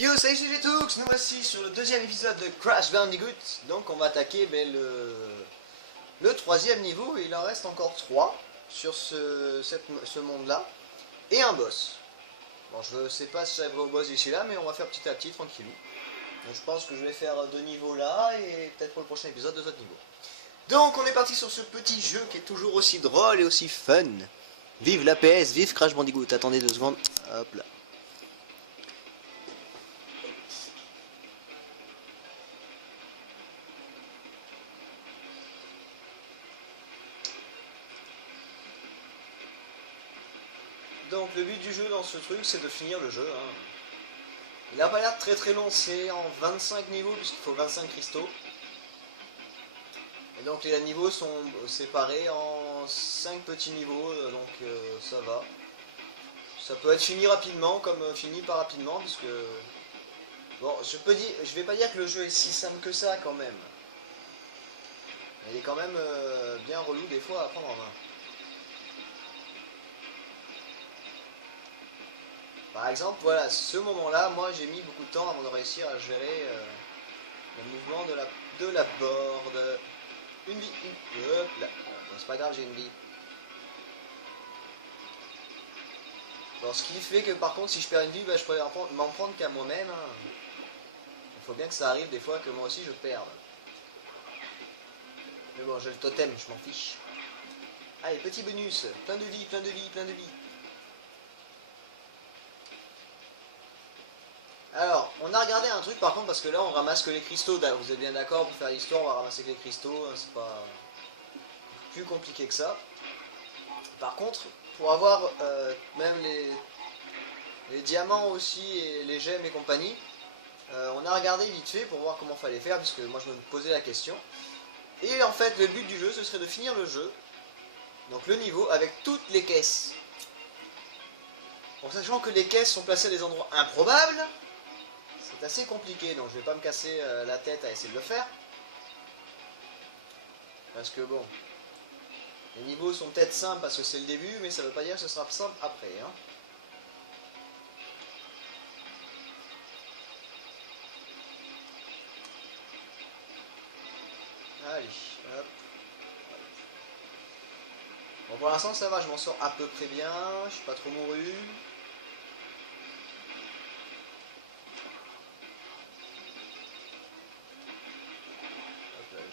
Yo, salut, c'est Jetoux, nous voici sur le deuxième épisode de Crash Bandicoot. Donc on va attaquer le troisième niveau, et il en reste encore 3 sur ce monde-là. Et un boss. Bon, je sais pas si j'arriverai au boss d'ici là, mais on va faire petit à petit, tranquillou. Donc je pense que je vais faire 2 niveaux là, et peut-être pour le prochain épisode 2 autres niveaux. Donc on est parti sur ce petit jeu qui est toujours aussi drôle et aussi fun. Vive la PS, vive Crash Bandicoot. Attendez 2 secondes, hop là. Donc le but du jeu dans ce truc, c'est de finir le jeu. Hein. Il a pas l'air très long, c'est en 25 niveaux puisqu'il faut 25 cristaux. Et donc les niveaux sont séparés en 5 petits niveaux, donc ça va. Ça peut être fini rapidement comme fini pas rapidement, puisque... Bon, je vais pas dire que le jeu est si simple que ça quand même. Il est quand même bien relou des fois à prendre en main. Par exemple, voilà, ce moment-là, moi j'ai mis beaucoup de temps avant de réussir à gérer le mouvement de la board. Une vie, hop là. Bon, c'est pas grave, j'ai une vie. Bon, ce qui fait que par contre, si je perds une vie, bah, je pourrais m'en prendre qu'à moi-même. Hein. Il faut bien que ça arrive des fois que moi aussi je perde. Mais bon, j'ai le totem, je m'en fiche. Allez, petit bonus, plein de vie, plein de vie, plein de vie. Alors, on a regardé un truc par contre, parce que là on ramasse que les cristaux, vous êtes bien d'accord, pour faire l'histoire on va ramasser que les cristaux, c'est pas plus compliqué que ça. Par contre, pour avoir même les diamants aussi, et les gemmes et compagnie, on a regardé vite fait pour voir comment fallait faire, puisque moi je me posais la question. Et en fait le but du jeu ce serait de finir le jeu, donc le niveau, avec toutes les caisses. En sachant que les caisses sont placées à des endroits improbables, c'est assez compliqué, donc je vais pas me casser la tête à essayer de le faire. Parce que bon, les niveaux sont peut-être simples parce que c'est le début, mais ça veut pas dire que ce sera simple après. Hein. Allez, hop. Bon, pour l'instant ça va, je m'en sors à peu près bien, je suis pas trop mouru.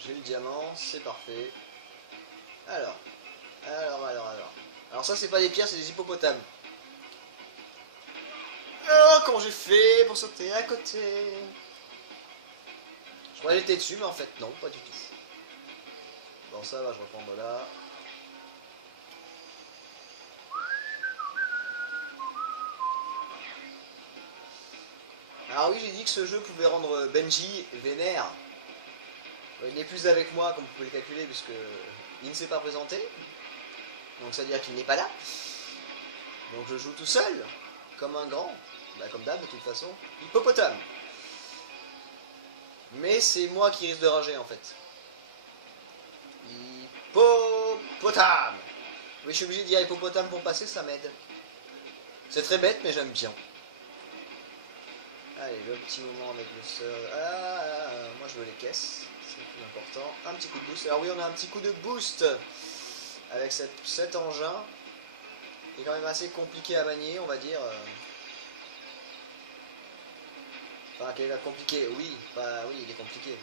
J'ai le diamant, c'est parfait. Alors. Alors ça c'est pas des pierres, c'est des hippopotames. Oh, comment j'ai fait pour sauter à côté? Je croyais que j'étais dessus, mais en fait non, pas du tout. Bon ça va, je reprends de là. Alors oui, j'ai dit que ce jeu pouvait rendre Benji vénère. Il n'est plus avec moi, comme vous pouvez le calculer, puisque il ne s'est pas présenté. Donc ça veut dire qu'il n'est pas là. Donc je joue tout seul, comme un grand. Bah, comme d'hab de toute façon. Hippopotame. Mais c'est moi qui risque de rager en fait. Hippopotame. Oui, je suis obligé de dire hippopotame pour passer, ça m'aide. C'est très bête, mais j'aime bien. Allez, le petit moment avec le seul. Moi je veux les caisses. C'est le plus important. Un petit coup de boost. Alors oui, on a un petit coup de boost avec cet engin qui est quand même assez compliqué à manier, on va dire. Enfin, qu'il est compliqué, oui, bah oui, il est compliqué.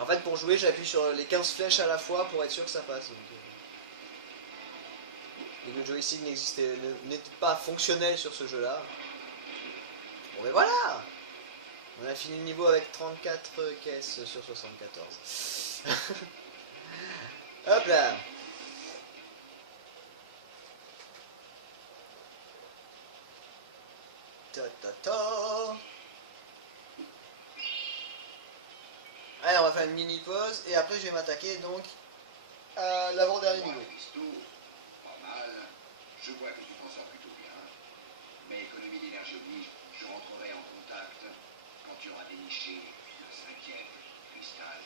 En fait, pour jouer, j'appuie sur les 15 flèches à la fois pour être sûr que ça passe. Donc, le joystick n'était pas fonctionnel sur ce jeu-là. Bon, mais voilà! On a fini le niveau avec 34 caisses sur 74. Hop là! Allez, on va faire une mini pause et après je vais m'attaquer donc à l'avant-dernier niveau. Pas mal. Je vois que tu t'en sors plutôt bien. Mais économie d'énergie oblige, je rentrerai en contact quand tu auras déniché le 5e cristal.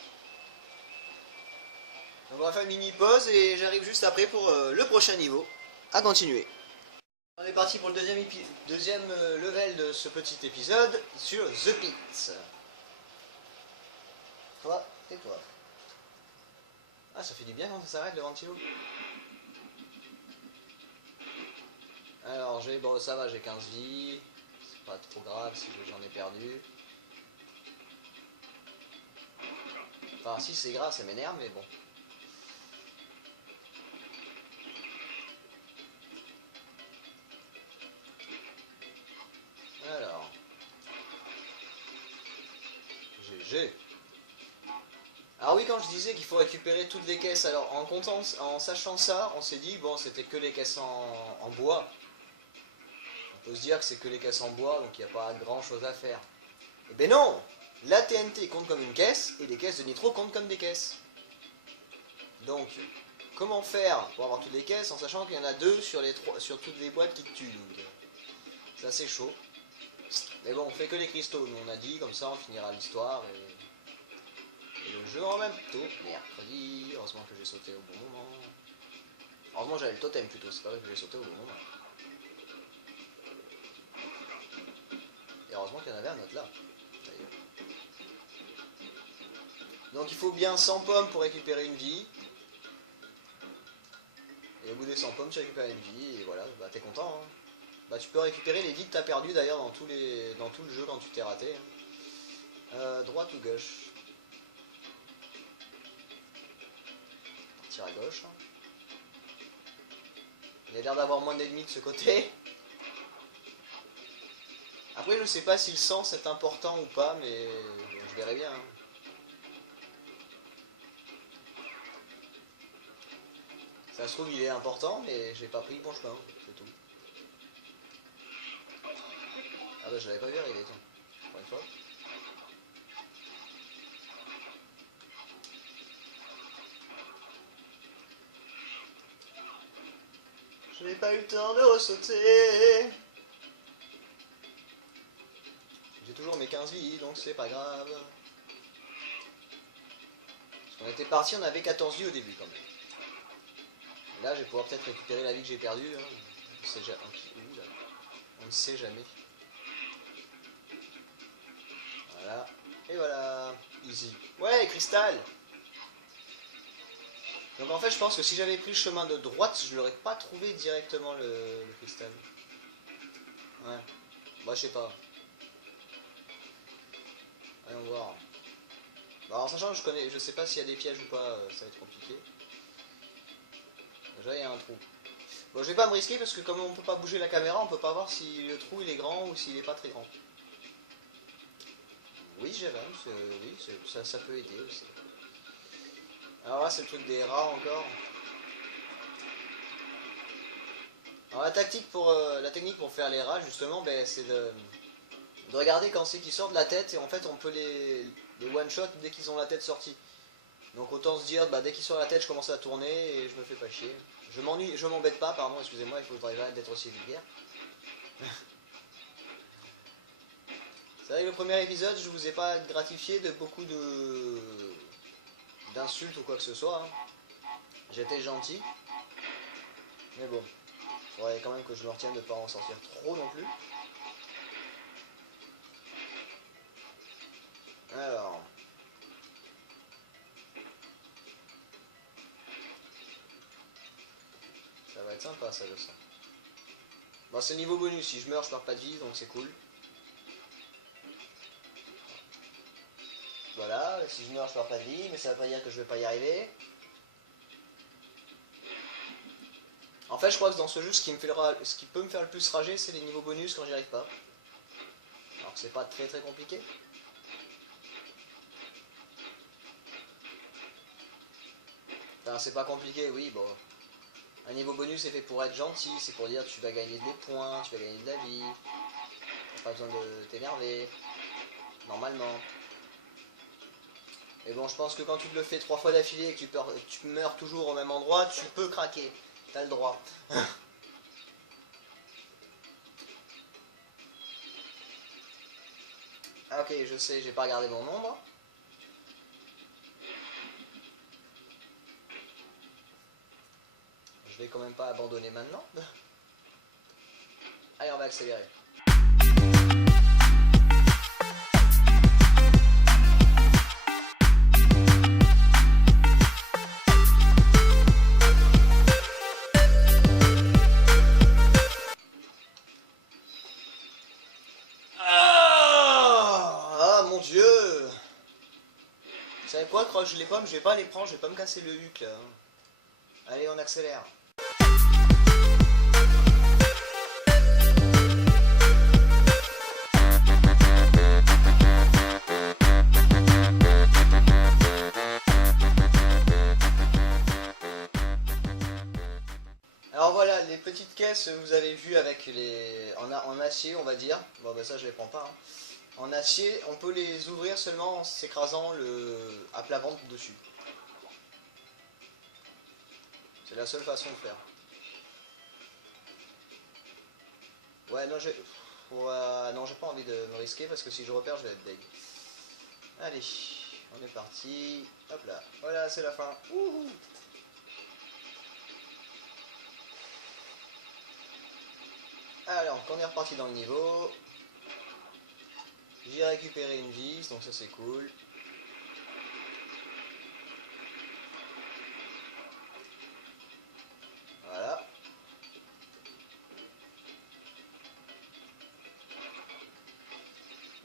Donc on va faire une mini pause et j'arrive juste après pour le prochain niveau. À continuer. On est parti pour le deuxième level de ce petit épisode sur The Pit. Toi, tais-toi. Ah, ça fait du bien quand ça s'arrête le ventilo. Alors, bon, ça va, j'ai 15 vies. C'est pas trop grave si j'en ai perdu. Enfin, si c'est grave, ça m'énerve, mais bon. Alors. GG. Alors oui, quand je disais qu'il faut récupérer toutes les caisses, alors en sachant ça, on s'est dit, bon, c'était que les caisses en bois. On peut se dire que c'est que les caisses en bois, donc il n'y a pas grand chose à faire. Eh ben non! La TNT compte comme une caisse, et les caisses de nitro comptent comme des caisses. Donc, comment faire pour avoir toutes les caisses en sachant qu'il y en a deux sur toutes les boîtes qui te tuent. C'est assez chaud. Mais bon, on fait que les cristaux, nous on a dit, comme ça on finira l'histoire et le jeu en même temps. Mercredi, heureusement que j'ai sauté au bon moment. Heureusement j'avais le totem plutôt, c'est pas vrai que j'ai sauté au bon moment. Et heureusement qu'il y en avait un autre là, d'ailleurs. Donc il faut bien 100 pommes pour récupérer une vie. Et au bout des 100 pommes tu récupères une vie et voilà, bah t'es content hein. Bah tu peux récupérer les vies que t'as perdues d'ailleurs dans tout le jeu quand tu t'es raté. Droite ou gauche? Partir à gauche. Il y a l'air d'avoir moins d'ennemis de ce côté. Après je sais pas si le sens est important ou pas, mais je verrai bien. Hein. Ça se trouve il est important, mais j'ai pas pris le bon chemin, c'est tout. Ah bah je l'avais pas vu arriver, tiens. Pour une fois. Je n'ai pas eu le temps de ressauter. J'ai toujours mes 15 vies, donc c'est pas grave. Parce qu'on était parti, on avait 14 vies au début quand même. Et là, je vais pouvoir peut-être récupérer la vie que j'ai perdue. Hein. On ne sait jamais. Voilà. Et voilà. Easy. Ouais, cristal. Donc en fait, je pense que si j'avais pris le chemin de droite, je l'aurais pas trouvé directement le cristal. Ouais. Bah, je sais pas. Allons voir. Bah, en sachant que je sais pas s'il y a des pièges ou pas, ça va être compliqué. Déjà, il y a un trou. Bon, je vais pas me risquer parce que comme on peut pas bouger la caméra, on peut pas voir si le trou il est grand ou s'il est pas très grand. Oui, j'avance, oui, ça peut aider aussi. Alors là, c'est le truc des rats encore. Alors la technique pour faire les rats, justement, ben, c'est de regarder quand c'est qu'ils sortent de la tête et en fait on peut les one-shot dès qu'ils ont la tête sortie. Donc autant se dire, bah, dès qu'ils sortent la tête, je commence à tourner et je me fais pas chier. Je m'embête pas, pardon, excusez-moi, il faudrait arrêter d'être aussi vulgaire. C'est vrai que le premier épisode, je vous ai pas gratifié de beaucoup d'insultes ou quoi que ce soit. Hein. J'étais gentil. Mais bon, il faudrait quand même que je me retienne de ne pas en sortir trop non plus. Alors. Ça va être sympa ça, je sens. Bon, c'est niveau bonus, si je meurs, je perds pas de vie, donc c'est cool. Voilà, si je meurs, je perds pas de vie, mais ça veut pas dire que je vais pas y arriver. En fait, je crois que dans ce jeu, ce qui peut me faire le plus rager, c'est les niveaux bonus quand j'y arrive pas. Alors que c'est pas très compliqué. Enfin, c'est pas compliqué, oui, bon. Un niveau bonus est fait pour être gentil, c'est pour dire tu vas gagner des points, tu vas gagner de la vie. T'as pas besoin de t'énerver. Normalement. Mais bon, je pense que quand tu te le fais 3 fois d'affilée et que tu meurs toujours au même endroit, tu peux craquer. T'as le droit. Ah, ok, je sais, j'ai pas regardé mon nombre. Je vais quand même pas abandonner maintenant. Allez, on va accélérer. Ah mon dieu! Vous savez quoi, croche les pommes, je vais pas les prendre, je vais pas me casser le huc là. Allez, on accélère. Alors voilà, les petites caisses, vous avez vu avec les en acier, on va dire. Bon bah ça je les prends pas. Hein. En acier, on peut les ouvrir seulement en s'écrasant à plat ventre dessus. C'est la seule façon de faire. Ouais, non, j'ai pas envie de me risquer parce que si je repère, je vais être deg. Allez, on est parti. Hop là, voilà, c'est la fin. Wouhou. Alors, on est reparti dans le niveau. J'ai récupéré une vis, donc ça c'est cool. Voilà.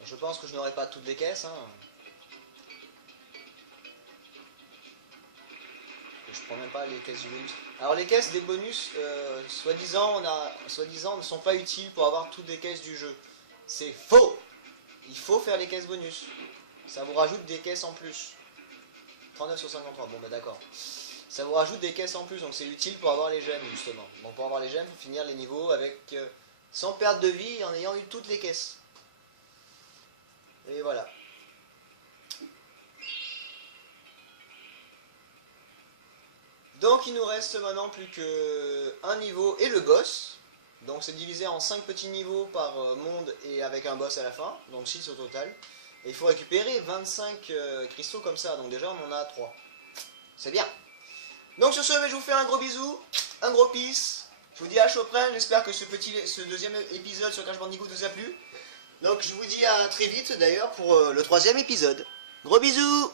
Je pense que je n'aurai pas toutes les caisses. Hein. Je prends même pas les caisses du bonus. Alors les caisses des bonus, soi-disant ne sont pas utiles pour avoir toutes les caisses du jeu. C'est faux. Il faut faire les caisses bonus. Ça vous rajoute des caisses en plus. 39 sur 53, bon bah d'accord. Ça vous rajoute des caisses en plus, donc c'est utile pour avoir les gemmes justement. Donc pour avoir les gemmes, il faut finir les niveaux avec sans perte de vie en ayant eu toutes les caisses. Et voilà. Donc il nous reste maintenant plus qu'un niveau et le boss. Donc c'est divisé en 5 petits niveaux par monde et avec un boss à la fin. Donc 6 au total. Et il faut récupérer 25 cristaux comme ça. Donc déjà on en a 3. C'est bien. Donc sur ce, je vous fais un gros bisou. Un gros peace. Je vous dis à la prochaine. J'espère que ce deuxième épisode sur Crash Bandicoot vous a plu. Donc je vous dis à très vite d'ailleurs pour le 3e épisode. Gros bisous.